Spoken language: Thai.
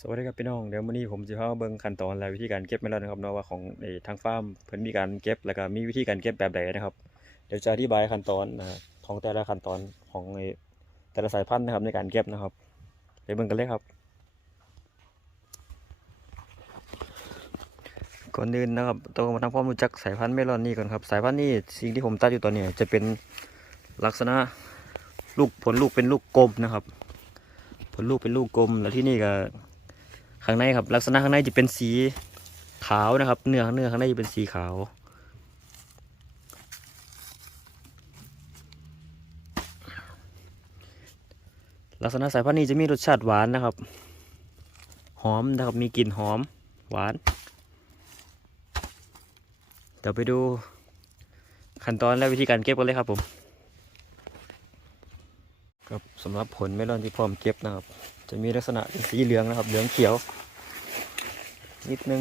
สวัสดีครับพี่น้องเดี๋ยววันนี้ผมจะพามาเบิ่งขั้นตอนและวิธีการเก็บเมลอนนะครับเนาะว่าของไอ้ทางฟาร์มเพิ่นมีการเก็บแล้วก็มีวิธีการเก็บแบบใดนะครับ เดี๋ยวจะอธิบายขั้นตอนนะของแต่ละขั้นตอนของแต่ละสายพันธุ์นะครับในการเก็บนะครับไปเบิ่งกันเลยครับ ก่อนอื่นนะครับต้องมาทำความรู้จักสายพันธุ์เมลอนนี่ก่อนครับ สายพันธุ์นี้สิ่งที่ผมตัดอยู่ตอนนี้จะเป็นลักษณะลูกผลลูกเป็นลูกกลมนะครับ ผลลูกเป็นลูกกลมแล้วที่นี่ก็ ข้างในครับ ลักษณะข้างในจะเป็นสีขาวนะครับ เนื้อเนื้อข้างในจะเป็นสีขาว ลักษณะสายพันธุ์นี้จะมีรสชาติหวานนะครับ หอมนะครับมีกลิ่นหอมหวาน เดี๋ยวไปดูขั้นตอนและวิธีการเก็บกันเลยครับผมครับสำหรับผลเมลอนที่พร้อมเก็บนะครับ จะมีลักษณะเป็นสีเหลืองนะครับ เหลืองเขียว นิดนึง